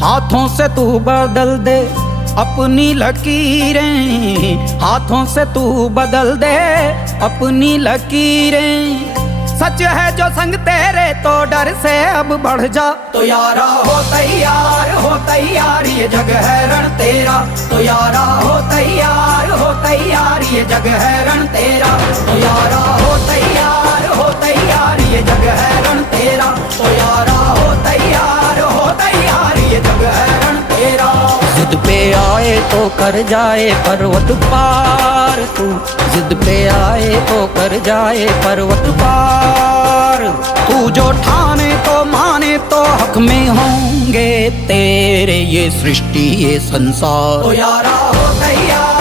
हाथों से तू बदल दे अपनी लकीरें, हाथों से तू बदल दे अपनी लकीरें। सच है जो संग तेरे तो डर से अब बढ़ जा। तो यारा हो तैयार ये जग है रण तेरा। तो यारा हो तैयार ये जग है रण तेरा। तो यारा हो तैयार ये जग है रण तेरा। तो यारा हो तैयार ये जग है रण तेरा। जिद पे आए तो कर जाए पर्वत पार तू, जिद पे आए तो कर जाए पर्वत पार। तू जो ठाने तो माने तो हक में होंगे तेरे ये सृष्टि ये संसार। तो यारा हो तैयार